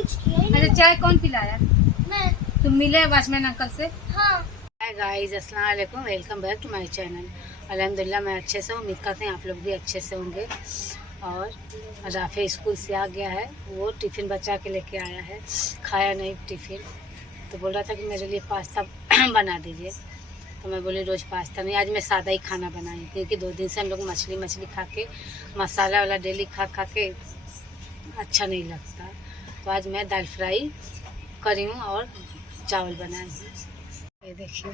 कुछ किया ही नहीं। अच्छा चाय कौन पिलाया? मैं। तुम मिले वॉचमैन अंकल से? हाँ। हाय गाइस, अस्सलाम वालेकुम, welcome back to my channel. अल्हम्दुलिल्लाह मैं अच्छे से हूँ, उम्मीद करते हैं आप लोग भी अच्छे से होंगे। और राफे स्कूल से आ गया है, वो टिफ़िन बचा के लेके आया है, खाया नहीं टिफ़िन, तो बोल रहा था कि मेरे लिए पास्ता बना दीजिए। तो मैं बोली रोज़ पास्ता नहीं, आज मैं सादा ही खाना बनाई, क्योंकि 2 दिन से हम लोग मछली खा के, मसाला वाला डेली खा के अच्छा नहीं लगता। तो आज मैं दाल फ्राई करी हूँ और चावल बनाए हूँ। ये देखिए,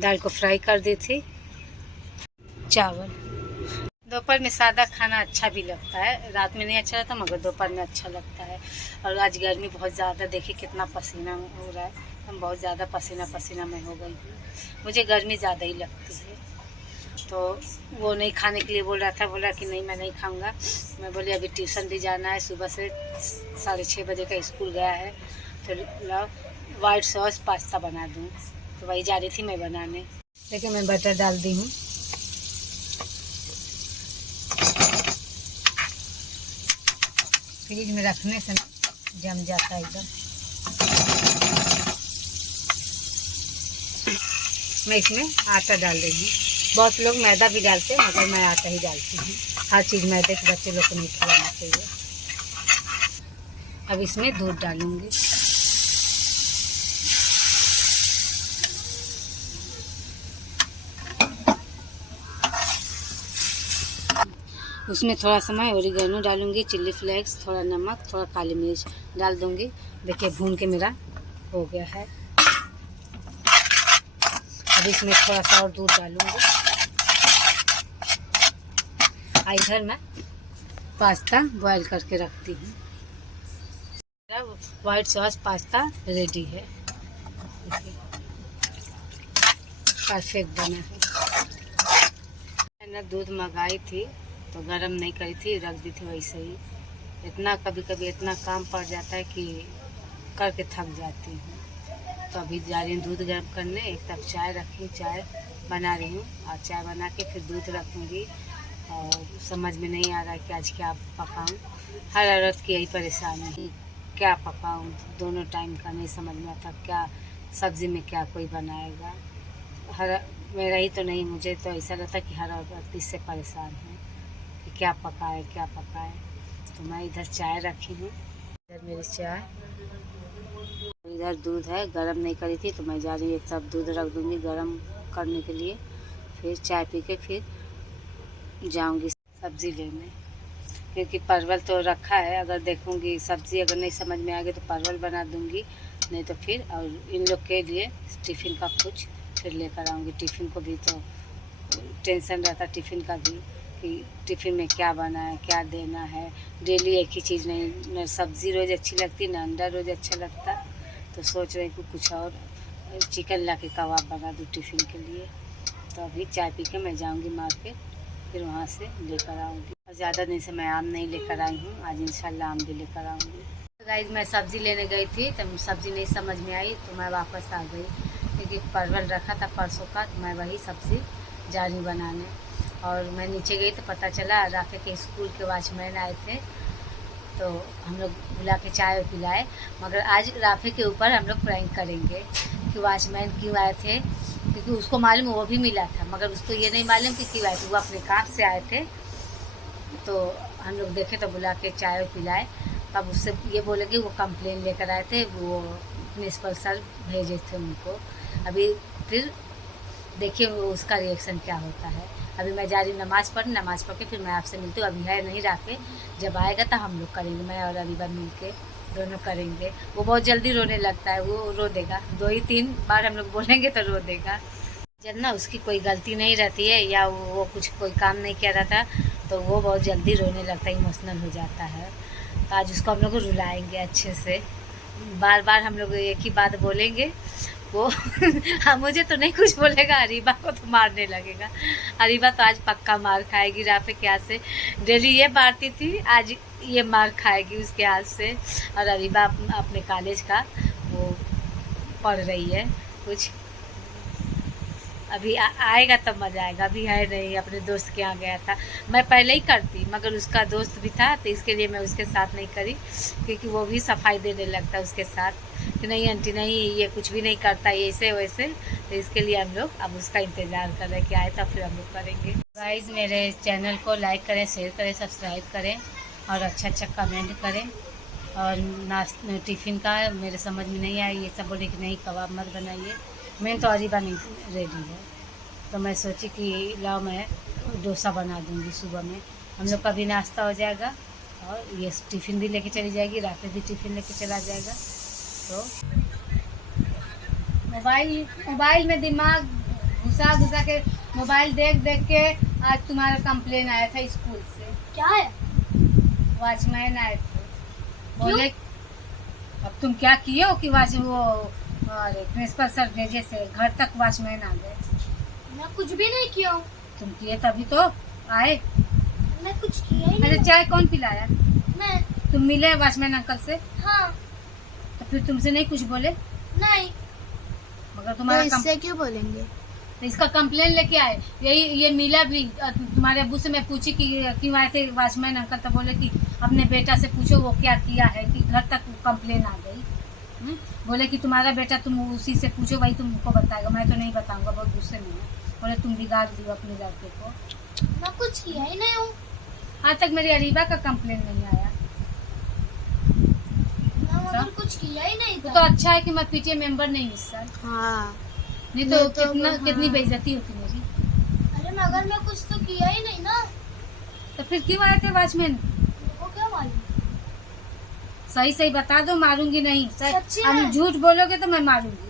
दाल को फ्राई कर दी थी, चावल। दोपहर में सादा खाना अच्छा भी लगता है, रात में नहीं अच्छा लगता मगर दोपहर में अच्छा लगता है। और आज गर्मी बहुत ज़्यादा, देखिए कितना पसीना हो रहा है, हम बहुत ज़्यादा पसीना मैं हो गई हूँ। मुझे गर्मी ज़्यादा ही लगती है, तो वो नहीं खाने के लिए बोल रहा था, बोला कि नहीं मैं नहीं खाऊंगा। मैं बोली अभी ट्यूशन भी जाना है, सुबह से 6:30 बजे का स्कूल गया है, तो वाइट सॉस पास्ता बना दूँ, तो वही जा रही थी मैं बनाने। देखिए मैं बटर डाल दी हूँ, फ्रिज में रखने से ना जम जाता है एकदम। मैं इसमें आटा डाल रही हूँ, बहुत लोग मैदा भी डालते हैं मगर मैं आटा ही डालती हूँ। हर चीज़ मैदे के बच्चे लोग को नहीं खिलाना चाहिए। अब इसमें दूध डालूँगी, उसमें थोड़ा सा मैं ओरिगेनो डालूँगी, चिल्ली फ्लेक्स, थोड़ा नमक, थोड़ा काली मिर्च डाल दूँगी। देखिए भून के मेरा हो गया है। अब इसमें थोड़ा सा और दूध डालूँगी। इधर मैं पास्ता बॉईल करके रखती हूँ। वाइट सॉस पास्ता रेडी है, परफेक्ट बना है। मैंने दूध मंगाई थी तो गरम नहीं करी थी, रख दी थी वैसे ही। इतना कभी कभी इतना काम पड़ जाता है कि करके थक जाती हूँ। तो अभी जा रही हूँ दूध गर्म करने, एक कप चाय रखी, चाय बना रही हूँ और चाय बना के फिर दूध रखूँगी। और समझ में नहीं आ रहा है कि आज क्या पकाऊँ। हर औरत की यही परेशानी है, क्या पकाऊँ, दोनों टाइम का नहीं समझ में आता, क्या सब्ज़ी में क्या कोई बनाएगा। मेरा ही तो नहीं, मुझे तो ऐसा लगता है कि हर औरत इससे परेशान है कि क्या पकाए। तो मैं इधर चाय रखी हूँ, इधर मेरी चाय, इधर दूध है, गरम नहीं करी थी तो मैं जा रही हूँ एक कप दूध रख दूँगी गरम करने के लिए। फिर चाय पी के फिर जाऊँगी सब्ज़ी लेने, क्योंकि परवल तो रखा है, अगर देखूँगी सब्ज़ी अगर नहीं समझ में आ गई तो परवल बना दूँगी, नहीं तो फिर और इन लोग के लिए टिफ़िन का कुछ फिर लेकर आऊँगी। टिफ़िन को भी तो टेंशन रहता, टिफ़िन का भी कि टिफ़िन में क्या बना है, क्या देना है। डेली एक ही चीज़ नहीं, न सब्ज़ी रोज़ अच्छी लगती, न अंडा रोज़ अच्छा लगता। तो सोच रही हूँ कुछ और चिकन ला के कबाब बना दूँ टिफ़िन के लिए। तो अभी चाय पी के मैं जाऊँगी मार्केट, फिर वहाँ से लेकर आऊँगी। और ज़्यादा दिन से मैं आम नहीं लेकर आई हूँ, आज इंशाल्लाह आम भी लेकर आऊँगी। तो गाइस मैं सब्ज़ी लेने गई थी तो सब्ज़ी नहीं समझ में आई तो मैं वापस आ गई, क्योंकि परवल रखा था परसों का, तो मैं वही सब्ज़ी जा रही बनाने। और मैं नीचे गई तो पता चला राफे के स्कूल के वॉचमैन आए थे, तो हम लोग बुला के चाय पिलाए। मगर आज राफे के ऊपर हम लोग प्रैंक करेंगे कि वॉचमैन क्यों आए थे, क्योंकि उसको मालूम वो भी मिला था मगर उसको ये नहीं मालूम कि क्यों आए थे। वो अपने काम से आए थे, तो हम लोग देखे तो बुला के चाय पिलाए। तब उससे ये बोले कि वो कंप्लेन लेकर आए थे, वो प्रिंसिपल सर भेजे थे उनको। अभी फिर देखिए उसका रिएक्शन क्या होता है। अभी मैं जा रही हूँ नमाज़ पढ़ के फिर मैं आपसे मिलती हूँ। अभी है नहीं राफे, जब आएगा तो हम लोग करेंगे, मैं और अरीबा मिल के दोनों करेंगे। वो बहुत जल्दी रोने लगता है, वो रो देगा, 2-3 बार हम लोग बोलेंगे तो रो देगा। जब ना उसकी कोई गलती नहीं रहती है या वो कुछ कोई काम नहीं किया रहता तो वो बहुत जल्दी रोने लगता है, इमोशनल हो जाता है। तो आज उसको हम लोग रुलाएंगे अच्छे से, बार बार हम लोग एक ही बात बोलेंगे। वो हाँ मुझे तो नहीं कुछ बोलेगा, अरीबा को तो मारने लगेगा। अरीबा तो आज पक्का मार खाएगी राफे के हाथ से, डेली ये मारती थी, आज ये मार खाएगी उसके हाथ से। और अरीबा अपने कॉलेज का वो पढ़ रही है कुछ, अभी आएगा तब मज़ा आएगा, अभी है नहीं, अपने दोस्त के यहाँ गया था। मैं पहले ही करती मगर उसका दोस्त भी था तो इसके लिए मैं उसके साथ नहीं करी, क्योंकि वो भी सफाई देने लगता उसके साथ कि नहीं आंटी नहीं ये कुछ भी नहीं करता ये ऐसे वैसे, तो इसके लिए हम लोग अब उसका इंतज़ार कर रहे हैं कि आए तब फिर हम लोग करेंगे। गाइस मेरे चैनल को लाइक करें, शेयर करें, सब्सक्राइब करें और अच्छा कमेंट करें। और टिफ़िन का मेरे समझ में नहीं आया, ये सब बोले कि नहीं कबाब मत बनाइए, मैं तो अरीबा नहीं रेडी है, तो मैं सोची कि लाओ मैं डोसा बना दूँगी सुबह में, हम लोग का भी नाश्ता हो जाएगा और ये टिफ़िन भी लेके चली जाएगी, रात में भी टिफ़िन लेके चला जाएगा। तो मोबाइल में दिमाग घुसा के मोबाइल देख के आज तुम्हारा कंप्लेन आया था स्कूल से। क्या है? वॉचमैन आए थे, बोले अब तुम क्या किए हो कि वो प्रिंसिपल सर भेजे से घर तक वॉचमैन आ गए। मैं कुछ भी नहीं किया हूँ। तुम किए तभी तो आए। मैं कुछ किया ही नहीं। अरे चाय कौन पिलाया? मैं। तुम मिले वॉचमैन अंकल से? हाँ। तो फिर तुमसे नहीं कुछ बोले? नहीं। मगर तुम्हारा तो इससे क्यों बोलेंगे? तो इसका कंप्लेन लेके आए। ये मिला भी, तुम्हारे अब्बू से मैं पूछी कि क्यों आए थे वॉचमैन अंकल, तो बोले कि अपने बेटा से पूछो वो क्या किया है कि घर तक कंप्लेन आ गई। बोले कि तुम्हारा बेटा तुम उसी से पूछो, वही तुमको बताएगा, मैं तो नहीं बताऊंगा, बहुत गुस्से में है। बोले तुम बिगाड़ दियो अपने लड़के को। मैं कुछ किया ही नहीं हूँ। आज तक मेरी अरीबा का कंप्लेन नहीं आया। मगर कुछ किया ही नहीं था। तो अच्छा है कि मैं पीटीए मेंबर नहीं हूँ सर। हाँ। नहीं तो कितनी बेइज्जती होती मेरी। अरे मगर मैं कुछ तो किया ही नहीं ना। तो फिर क्यों आए थे वॉचमैन? वो क्या मालूम? सही बता दो, मारूंगी नहीं। सच्ची हम में? झूठ बोलोगे तो मैं मारूंगी।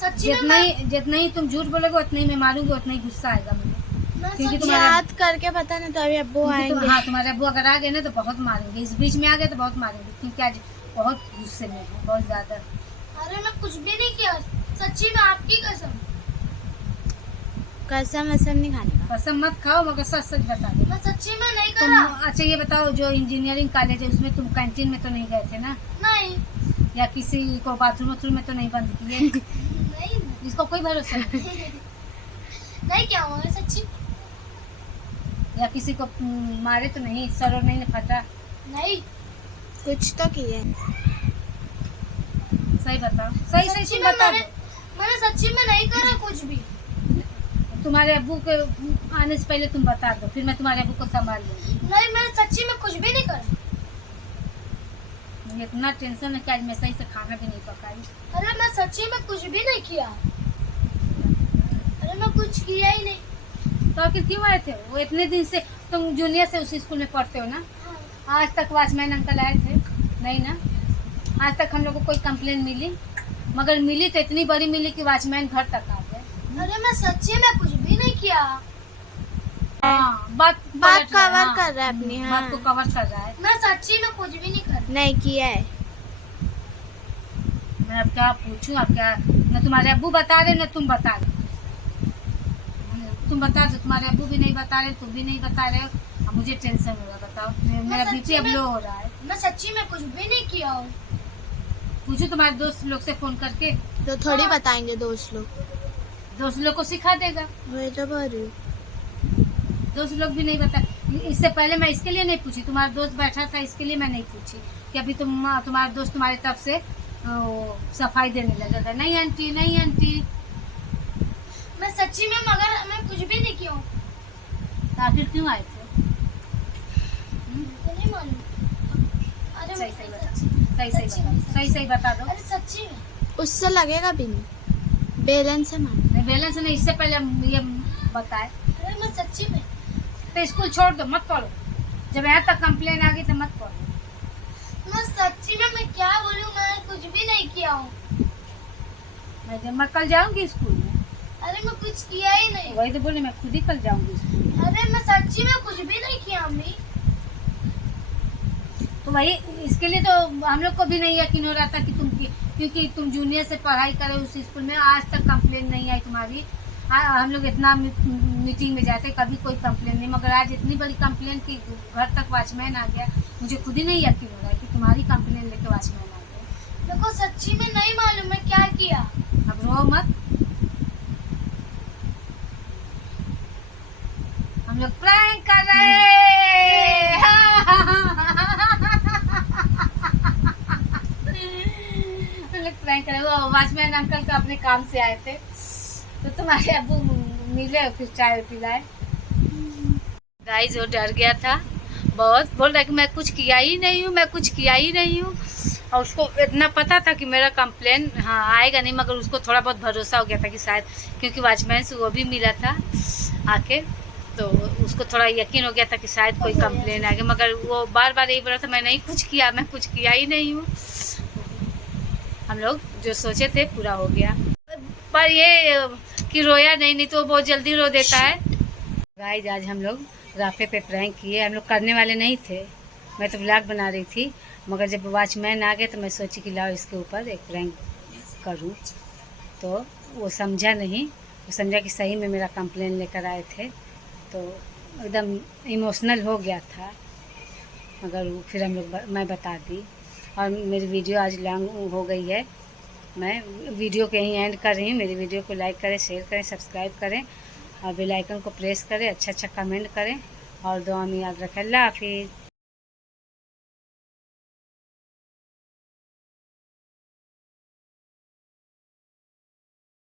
सच्ची में जितना ही तुम झूठ बोलोगे उतना ही मैं मारूंगी, उतना ही गुस्सा आएगा मुझे। क्योंकि तुम्हारे याद करके पता नहीं तो अभी अब्बू आएंगे। हाँ तुम्हारे अब्बू अगर आ गए ना तो बहुत मारेंगे, इस बीच में आ गए तो बहुत मारेंगे, क्योंकि आज बहुत गुस्से में है, बहुत ज्यादा। अरे मैं कुछ भी नहीं किया, सच्ची में आपकी कसम। कसम नहीं खाने का। कसम मत खाओ मगर सच बता दो। मैं सच्ची में नहीं करा। अच्छा ये बताओ, जो इंजीनियरिंग कॉलेज है उसमें तुम कैंटीन में तो नहीं गए थे ना? नहीं। या किसी को बाथरूम में तो नहीं बंद किए? नहीं। इसको कोई भरोसा नहीं। नहीं क्या हुआ सच्ची? या किसी को मारे तो नहीं, सर और नहीं फटा? नहीं। कुछ तो किए। सही बताओ, सही बताओ। मैंने सच्ची में नहीं करा कुछ भी। तुम्हारे अब्बू के आने से पहले तुम बता दो, फिर मैं तुम्हारे अब्बू को संभाल लूंगी। नहीं मैंने सच्ची में कुछ भी नहीं करा। मुझे इतना टेंशन है कि आज मैं सही से खाना भी नहीं पकाई। अरे मैं सच्ची में कुछ भी नहीं किया। अरे मैं कुछ किया ही नहीं। तो आखिर क्यों आए थे? वो इतने दिन से तुम जूनियर से उसी स्कूल में पढ़ते हो ना? हाँ। आज तक वॉचमैन अंकल आए थे नहीं ना? आज तक हम लोग को कोई कंप्लेन मिली? मगर मिली तो इतनी बड़ी मिली कि वॉचमैन घर तक आ गए। अरे मैं सच्ची में कुछ भी नहीं किया। हाँ, बात कवर कर रहा है अपनी। हाँ। बात को कवर कर रहा है। मैं सच्ची में कुछ भी नहीं कर नहीं किया है। मैं अब क्या पूछूं? अब क्या न तुम्हारे अब्बू बता रहे न तुम बता रहे। तुम बता दो, तुम्हारे अब्बू भी नहीं बता रहे, तुम भी नहीं बता रहे हो। अब मुझे टेंशन हो रहा, बताओ मेरा बीपी अब लो हो रहा है। मैं सच्ची में कुछ भी नहीं किया हूँ। पूछो तुम्हारे दोस्त लोग से फोन करके। तो थोड़ी बताएंगे दोस्त लोग। दोस्त लोग को सिखा देगा। वही तो बोल रही हूँ। दोस्त लोग भी नहीं बता। इससे पहले मैं इसके लिए नहीं पूछी, तुम्हारा दोस्त बैठा था इसके लिए मैं नहीं पूछी कि अभी तुम्हारा दोस्त तुम्हारी तरफ से सफाई देने लगेगा। नहीं आंटी, नहीं आंटी। मैं सच्ची में मगर मैं कुछ भी नहीं किया हूँ। तो आखिर क्यों आए थे? नहीं मालूम। अरे सही बता दो। अरे सच्ची में उससे लगेगा भी नहीं, बैलेंस से मालूम नहीं। बैलेंस नहीं, इससे पहले ये बताए। अरे मैं सच्ची में। तो स्कूल छोड़ दो, मत पढ़ो। जब यहाँ तक कंप्लेन आ गई तो मत पढ़ो। मैं सच्ची में मैं क्या बोलूँ, मैं कुछ भी नहीं किया हूँ। मैं कल जाऊंगी स्कूल में। अरे मैं कुछ किया ही नहीं। वही तो बोले, मैं खुद ही कल जाऊंगी स्कूल। अरे मैं सच्ची में कुछ भी नहीं किया अम्मी। तो वही इसके लिए तो हम लोग को भी नहीं यकीन हो रहा था कि क्योंकि तुम जूनियर से पढ़ाई करे उस स्कूल में, आज तक कंप्लेन नहीं आई तुम्हारी। हम लोग इतना मीटिंग में जाते कभी कोई कंप्लेन नहीं, मगर आज इतनी बड़ी कंप्लेन कि घर तक वॉचमैन आ गया। मुझे खुद ही नहीं यकीन हो रहा है कि तुम्हारी कंप्लेन लेके वॉचमैन आ गया। मेरे को सच्ची में नहीं मालूम मैं क्या किया। अब रो मत। लोग प्रैंक करे, वो वॉचमैन अंकल का अपने काम से आए थे, तो तुम्हारे अब्बू मिले फिर चाय पिलाए। गाइस वो डर गया था बहुत, बोल रहा है कि मैं कुछ किया ही नहीं हूँ, मैं कुछ किया ही नहीं हूँ। और उसको इतना पता था कि मेरा कंप्लेन हाँ आएगा नहीं, मगर उसको थोड़ा बहुत भरोसा हो गया था कि शायद, क्योंकि वॉचमैन से वो भी मिला था आके, तो उसको थोड़ा यकीन हो गया था कि शायद कोई कंप्लेन आ गया। मगर वो बार बार यही बोला था मैं नहीं कुछ किया, मैं कुछ किया ही नहीं हूँ। हम लोग जो सोचे थे पूरा हो गया, पर ये कि रोया नहीं तो बहुत जल्दी रो देता है। गाइस आज हम लोग राफे पे प्रैंक किए, हम लोग करने वाले नहीं थे, मैं तो व्लॉग बना रही थी, मगर जब वॉचमैन आ गए तो मैं सोची कि लाओ इसके ऊपर एक प्रैंक करूं, तो वो समझा नहीं, वो समझा कि सही में मेरा कंप्लेन लेकर आए थे, तो एकदम इमोशनल हो गया था। मगर फिर हम लोग मैं बता दी। और मेरी वीडियो आज लॉन्ग हो गई है, मैं वीडियो के यहीं एंड कर रही हूँ। मेरी वीडियो को लाइक करें, शेयर करें, सब्सक्राइब करें और बेल आइकन को प्रेस करें, अच्छा अच्छा कमेंट करें और दुआ में याद रखें। अल्लाह हाफिज़।